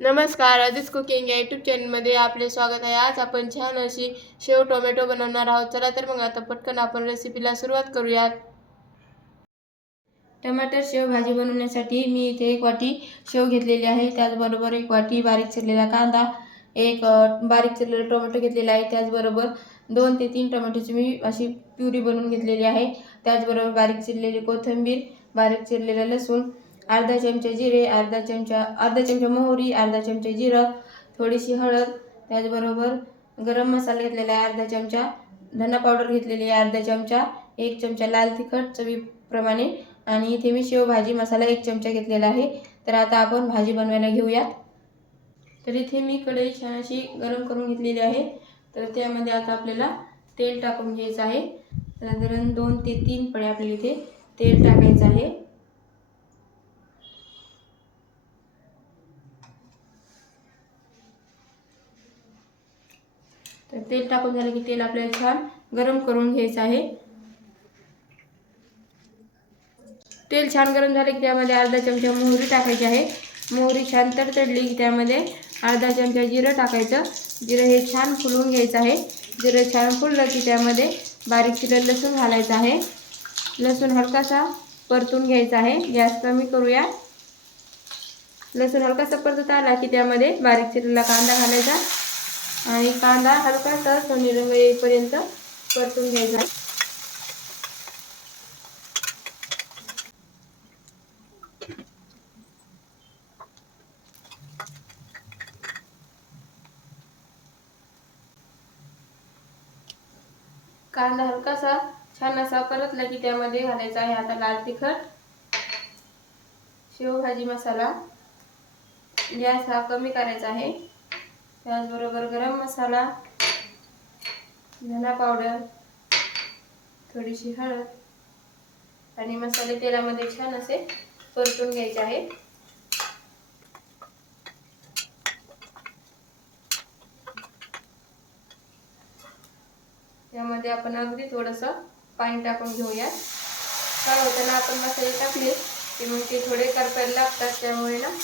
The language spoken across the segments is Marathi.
नमस्कार, आदिच कुकिंग या यूट्यूब चॅनलमध्ये आपले स्वागत आहे। आज आपण छान अशी शेव टोमॅटो बनवणार आहोत। चला तर मग आता पटकन आपण रेसिपीला सुरुवात करूयात। टमाटर शेव भाजी बनवण्यासाठी मी इथे 1 वाटी शेव घेतलेली आहे। त्याचबरोबर 1 वाटी बारीक चिरलेला कांदा, एक बारीक चिरलेला टोमॅटो घेतलेला आहे। त्याचबरोबर 2 ते 3 टोमॅटोची मी अशी प्युरी बनवून घेतलेली आहे। त्याचबरोबर बारीक चिरलेली कोथिंबीर, बारीक चिरलेला लसूण, अर्धा चमचा जिरे, अर्धा चमचा मोहरी, अर्धा चमचा जिरं, थोडीशी हळद, त्याचबरोबर गरम मसाला घेतलेला आहे अर्धा चमचा, धना पावडर घेतलेली आहे अर्धा चमचा, 1 चमचा लाल तिखट चवीप्रमाणे आणि इथे मी शेव भाजी मसाला 1 चमचा घेतलेला आहे। तर आता आपण भाजी बनवायला घेऊयात। तर इथे मी कढई छान अशी गरम करून घेतलेली आहे। तर त्यामध्ये आता आपल्याला तेल टाकून घ्यायचं आहे। साधारण 2 ते 3 पळे आपल्याला इथे तेल टाकायचं आहे। तर तेल टाकून झालं की तेल आपल्याला छान गरम करून घ्यायचं आहे। तेल छान गरम झाले की त्यामध्ये अर्धा चमचा मोहरी टाकायची आहे। मोहरी छान तडतडली की त्यामध्ये अर्धा चमचा जिरं टाकायचं। जिरं हे छान फुलवून घ्यायचं आहे। जिरं छान फुललं की त्यामध्ये बारीक चिरलेलं लसूण घालायचं आहे। लसूण हलकासा परतून घ्यायचा आहे। गॅस कमी करूया। लसूण हलकासा परतत आला की त्यामध्ये बारीक चिरलेला कांदा घालायचा आणि कांदा हलकासा सोनेरी रंग येईपर्यंत परतून घ्यायचा। कांदा हलकासा छान असा परतला की त्यामध्ये घालायचा आहे आता लाल तिखट, शेव भाजी मसाला, गॅस हा कमी करायचा आहे। त्याचबरोबर गरम मसाला, धना पावडर, थोडीशी हळद आणि मसाले तेलामध्ये छान असे परतून घ्यायचे आहे। यामध्ये आपण अगदी थोडंसं पाणी टाकून घेऊया। काय होतं ना, आपण मसाले टाकले की मग ते थोडे करपायला लागतात, त्यामुळे ना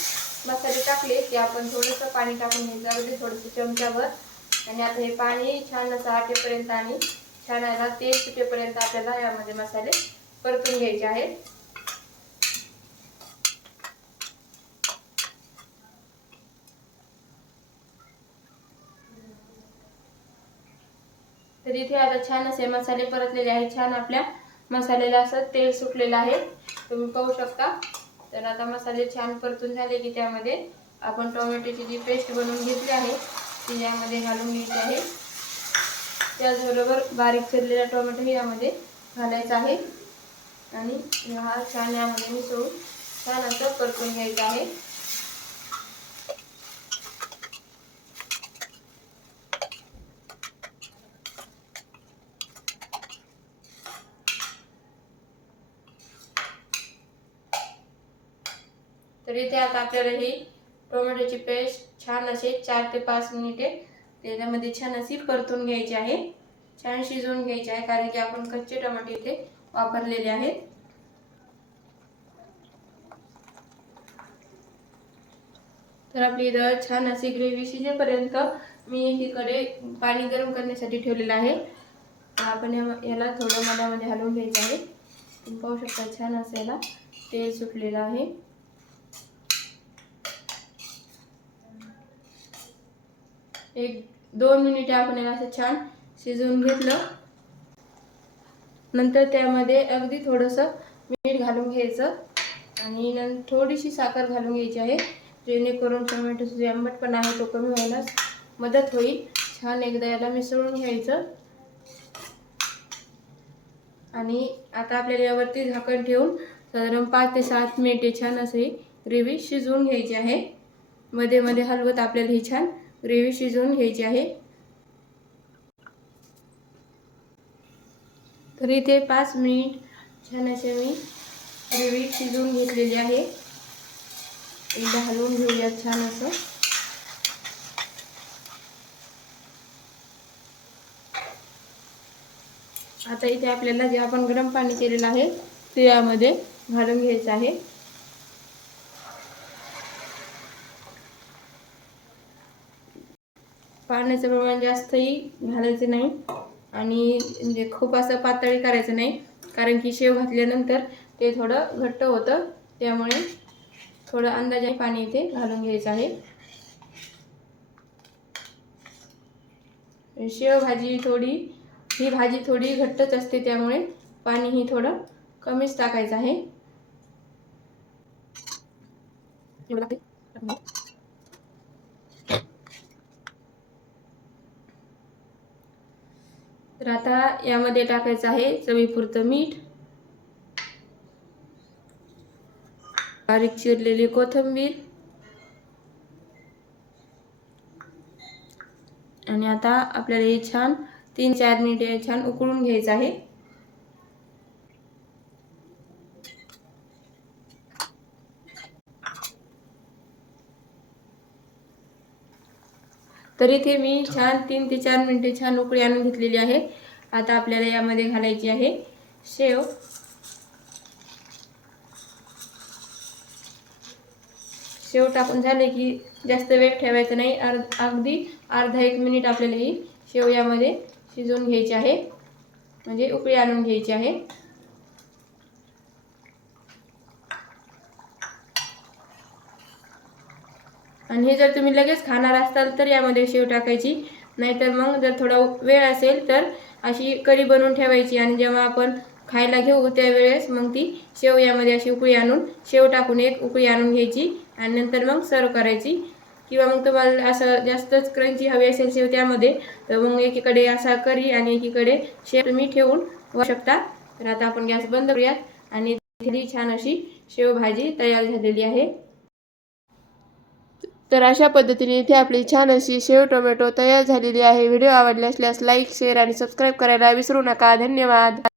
मसाले टाकले की आपण थोडंसं पाणी टाकून घ्यायचं, अगदी थोडंसं चमच्याभर। आणि आता हे पाणी छान असं आटेपर्यंत आणि छान याला तेल सुटेपर्यंत आपल्याला यामध्ये मसाले परतून घ्यायचे आहेत। तर इथे आता छान असे मसाले परतलेले आहेत। छान आपल्या मसाल्याला असं तेल सुटलेलं आहे, तुम्ही पाहू शकता। तर आता मसाले छान परतून झाले की त्यामध्ये आपण टोमॅटोची जी पेस्ट बनवून घेतली आहे ती यामध्ये घालून घ्यायची आहे। त्याचबरोबर बारीक चिरलेला टोमॅटो यामध्ये घालायचा आहे आणि हा छान यामध्ये मिसळून छान असं परतून घ्यायचं आहे। तर इथे आता आपल्याला ही टोमॅटोची पेस्ट छान असे 4 ते 5 मिनिटे तेलामध्ये छान अशी परतून घ्यायची आहे, छान शिजवून घ्यायची आहे, कारण की आपण कच्चे टोमॅटो इथे वापरलेले आहेत। तर आपली डाळ छान अशी ग्रेव्ही शिजेपर्यंत मी एकीकडे पाणी गरम करण्यासाठी ठेवलेलं आहे। आपण याला थोडं मधामध्ये हलवून घ्यायचं आहे। तुम्ही पाहू शकता छान असं याला तेल सुटलेलं आहे। 1-2 मिनिटे आपण याला असं छान शिजवून घेतलं। नंतर त्यामध्ये अगदी थोडंसं मीठ घालून घ्यायचं आणि नंतर थोडीशी साखर घालून घ्यायची आहे, जेणेकरून टोमॅटोचा जो आंबटपणा आहे तो कमी व्हायला मदत होईल। छान एकदा याला मिसळून घ्यायचं आणि आता आपल्याला यावरती झाकण ठेवून साधारण 5 ते 7 मिनिटे छान अशी ग्रेव्ही शिजवून घ्यायची आहे। मध्ये मध्ये हलवत आपल्याला ही छान ग्रेव्ही शिजवून घ्यायची आहे। तर इथे 5 मिनिट छान असे मी ग्रेव्ही शिजवून घेतलेली आहे। एकदा हलवून घेऊया छान असं। आता इथे आपल्याला जे आपण गरम पाणी केलेलं आहे ते यामध्ये घालून घ्यायचं आहे। पाण्याचं प्रमाण जास्तही घालायचं नाही आणि म्हणजे खूप असं पातळी करायचं नाही, कारण की शेव घातल्यानंतर ते थोडं घट्ट होतं, त्यामुळे थोडं अंदाजाने पाणी इथे घालून घ्यायचं आहे. ही भाजी थोडी घट्टच असते, त्यामुळे पाणीही थोडं कमीच टाकायचं आहे. तर आता यामध्ये टाकायचं आहे चवीपुरतं मीठ, बारीक चिरलेली कोथिंबीर आणि आता आपल्याला हे छान 3-4 मिनिटे छान उकळून घ्यायचं आहे. तर इथे मी छान 3 ते 4 मिनिटे छान उकळी आणून घेतलेली आहे. आता आपल्याला यामध्ये घालायची आहे शेव. शेव टाकून झाले की जास्त वेळ ठेवायचा नाही, अगदी अर्धा 1 मिनिट आपल्याला ही शेव यामध्ये शिजवून घ्यायची आहे, म्हणजे उकळी आणून घ्यायची आहे. आणि हे जर तुम्ही लगेच खाणार असाल तर यामध्ये शेव टाकायची, नाहीतर मग जर थोडा वेळ असेल तर अशी कढी बनवून ठेवायची आणि जेव्हा आपण खायला घेऊ त्यावेळेस मग ती शेव यामध्ये अशी उकळी आणून शेव टाकून एक उकळी आणून घ्यायची आणि नंतर मग सर्व करायची. किंवा मग तुम्हाला असं जास्तच क्रंची हवी असेल शेव त्यामध्ये, तर मग एकीकडे असा करी आणि एकीकडे शेव तुम्ही ठेवून वापरू शकता. तर आता आपण गॅस बंद करूयात आणि छान अशी शेव भाजी तयार झालेली आहे. तर अशा पद्धतीने इथे आपली छान अशी शेव टोमॅटो तयार झालेली आहे. व्हिडिओ आवडला असल्यास लाईक, शेअर आणि सबस्क्राईब करायला विसरू नका. धन्यवाद.